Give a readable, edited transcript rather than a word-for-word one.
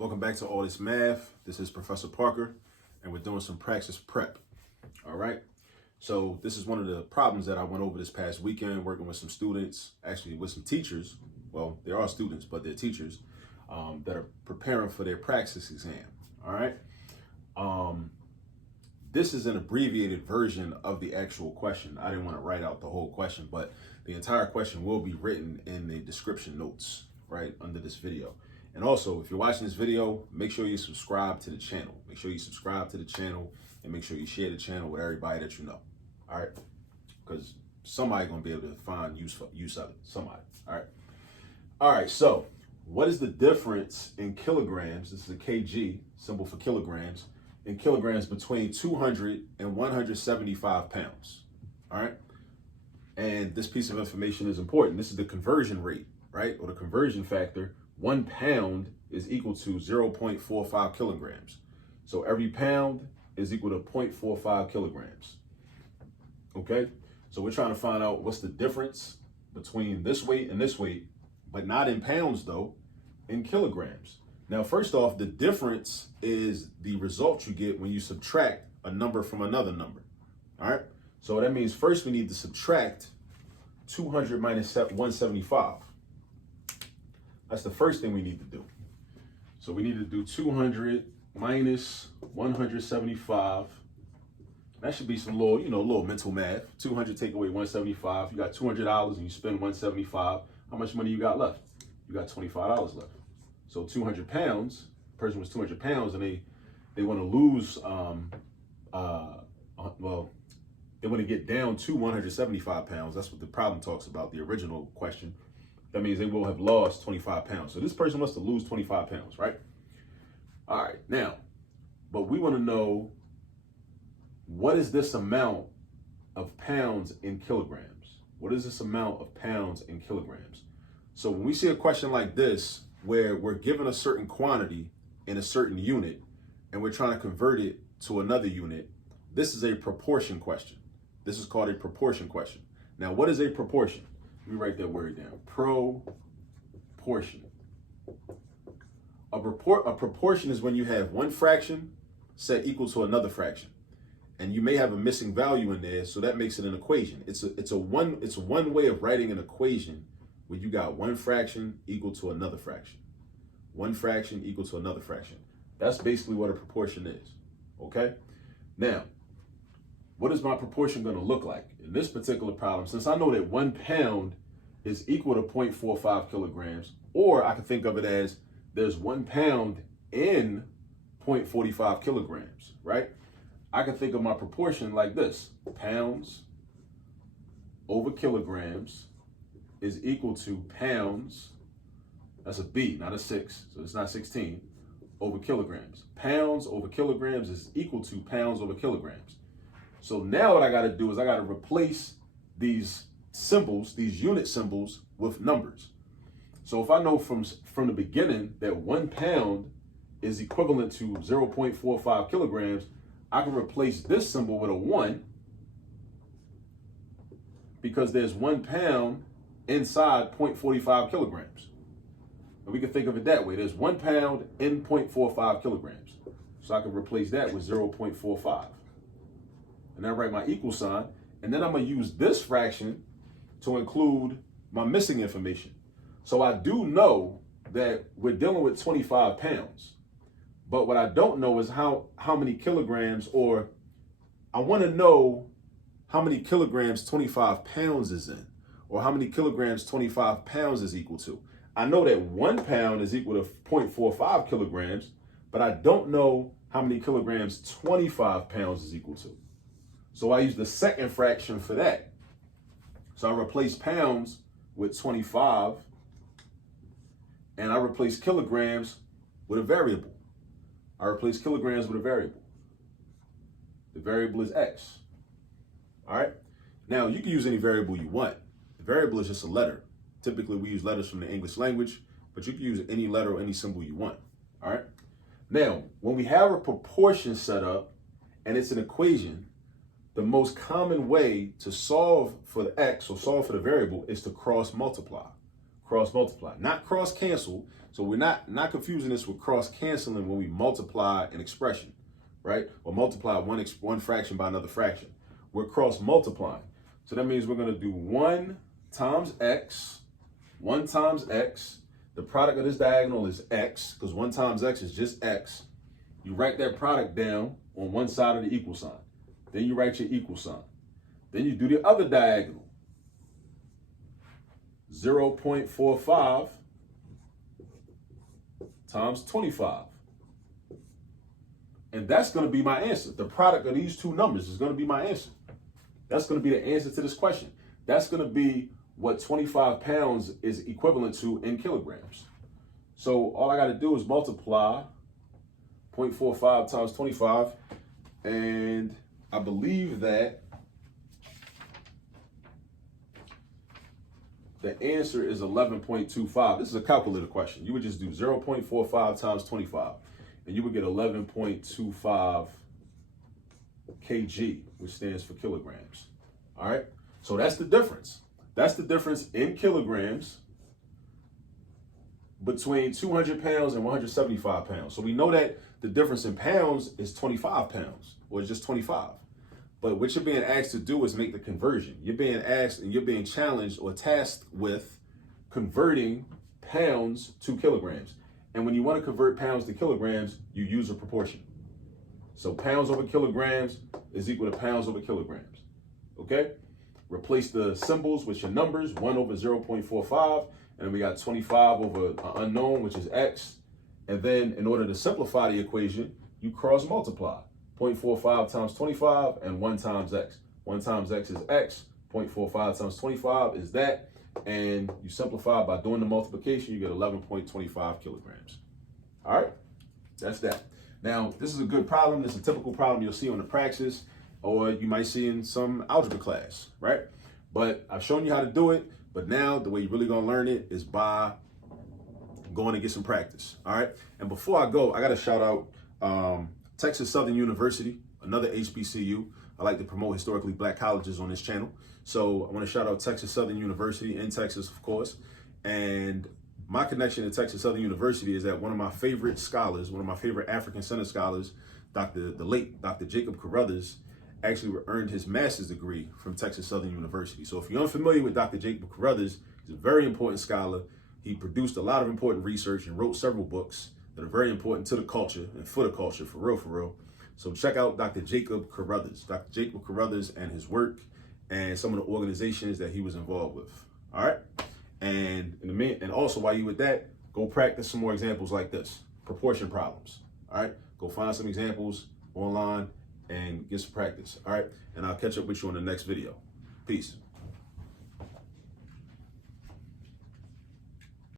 Welcome back to All This Math. This is Professor Parker, and we're doing some Praxis prep. All right. So this is one of the problems that I went over this past weekend, working with some students, actually with some teachers. Well, they are students, but they're teachers that are preparing for their Praxis exam. All right. This is an abbreviated version of the actual question. I didn't want to write out the whole question, but the entire question will be written in the description notes right under this video. And also, if you're watching this video, make sure you subscribe to the channel. Make sure you subscribe to the channel and make sure you share the channel with everybody that you know. All right? Because somebody's going to be able to find use of it. Somebody. All right? All right, so what is the difference in kilograms? This is a kg, symbol for kilograms, in kilograms between 200 and 175 pounds. All right? And this piece of information is important. This is the conversion rate, right? Or the conversion factor. 1 pound is equal to 0.45 kilograms. So every pound is equal to 0.45 kilograms. Okay? So we're trying to find out what's the difference between this weight and this weight, but not in pounds though, in kilograms. Now, first off, the difference is the result you get when you subtract a number from another number. All right? So that means first we need to subtract 200 minus 175. That's the first thing we need to do. So we need to do 200 minus 175. That should be some little mental math. 200 take away 175. You got $200 and you spend 175. How much money you got left? You got $25 left. So 200 pounds, the person was 200 pounds and they want to lose, they want to get down to 175 pounds. That's what the problem talks about, the original question. That means they will have lost 25 pounds. So this person wants to lose 25 pounds, right? All right, now, but we want to know, what is this amount of pounds in kilograms? What is this amount of pounds in kilograms? So when we see a question like this, where we're given a certain quantity in a certain unit, and we're trying to convert it to another unit, this is a proportion question. This is called a proportion question. Now, what is a proportion? Let me write that word down. Proportion. A proportion is when you have one fraction set equal to another fraction, and you may have a missing value in there, so that makes it an equation. It's one way of writing an equation where you got one fraction equal to another fraction. One fraction equal to another fraction. That's basically what a proportion is. Okay? Now, what is my proportion going to look like? In this particular problem, since I know that 1 pound is equal to 0.45 kilograms, or I can think of it as there's 1 pound in 0.45 kilograms, right? I can think of my proportion like this. Pounds over kilograms is equal to pounds, that's a B, not a 6, so it's not 16, over kilograms. Pounds over kilograms is equal to pounds over kilograms. So now what I got to do is I got to replace these symbols, these unit symbols, with numbers. So if I know from the beginning that 1 pound is equivalent to 0.45 kilograms, I can replace this symbol with a 1 because there's 1 pound inside 0.45 kilograms. And we can think of it that way. There's 1 pound in 0.45 kilograms. So I can replace that with 0.45. And then I write my equal sign, and then I'm going to use this fraction to include my missing information. So I do know that we're dealing with 25 pounds, but what I don't know is how many kilograms, or I want to know how many kilograms 25 pounds is in, or how many kilograms 25 pounds is equal to. I know that 1 pound is equal to 0.45 kilograms, but I don't know how many kilograms 25 pounds is equal to. So I use the second fraction for that. So I replace pounds with 25, and I replace kilograms with a variable. I replace kilograms with a variable. The variable is X. All right? Now, you can use any variable you want. The variable is just a letter. Typically, we use letters from the English language, but you can use any letter or any symbol you want. All right? Now, when we have a proportion set up and it's an equation, the most common way to solve for the X or solve for the variable is to cross multiply. cross multiply, not cross cancel. So we're not confusing this with cross canceling when we multiply an expression, right? Or multiply one fraction by another fraction. We're cross multiplying. So that means we're going to do 1 times x, 1 times x. The product of this diagonal is x, because 1 times x is just x. You write that product down on one side of the equal sign. Then you write your equal sign. Then you do the other diagonal. 0.45 times 25. And that's going to be my answer. The product of these two numbers is going to be my answer. That's going to be the answer to this question. That's going to be what 25 pounds is equivalent to in kilograms. So all I got to do is multiply 0.45 times 25. And I believe that the answer is 11.25. This is a calculator question. You would just do 0.45 times 25, and you would get 11.25 kg, which stands for kilograms. All right? So that's the difference. That's the difference in kilograms between 200 pounds and 175 pounds. So we know that the difference in pounds is 25 pounds, or just 25. But what you're being asked to do is make the conversion. You're being asked and you're being challenged or tasked with converting pounds to kilograms. And when you want to convert pounds to kilograms, you use a proportion. So pounds over kilograms is equal to pounds over kilograms. Okay? Replace the symbols with your numbers, 1 over 0.45, and then we got 25 over an unknown, which is x. And then in order to simplify the equation, you cross multiply. 0.45 times 25 and 1 times x. 1 times x is x. 0.45 times 25 is that. And you simplify by doing the multiplication, you get 11.25 kilograms. All right, that's that. Now, this is a good problem. This is a typical problem you'll see on the Praxis, or you might see in some algebra class, right? But I've shown you how to do it. But now the way you're really going to learn it is by going and get some practice. All right. And before I go, I got to shout out Texas Southern University, another HBCU. I like to promote historically black colleges on this channel. So I want to shout out Texas Southern University in Texas, of course. And my connection to Texas Southern University is that one of my favorite scholars, one of my favorite African-centered scholars, the late Dr. Jacob Carruthers, actually earned his master's degree from Texas Southern University. So if you're unfamiliar with Dr. Jacob Carruthers, he's a very important scholar. He produced a lot of important research and wrote several books that are very important to the culture and for the culture, for real. So check out Dr. Jacob Carruthers, Dr. Jacob Carruthers and his work and some of the organizations that he was involved with. All right. And also while you're with that, go practice some more examples like this, proportion problems. All right. Go find some examples online and get some practice. All right. And I'll catch up with you on the next video. Peace.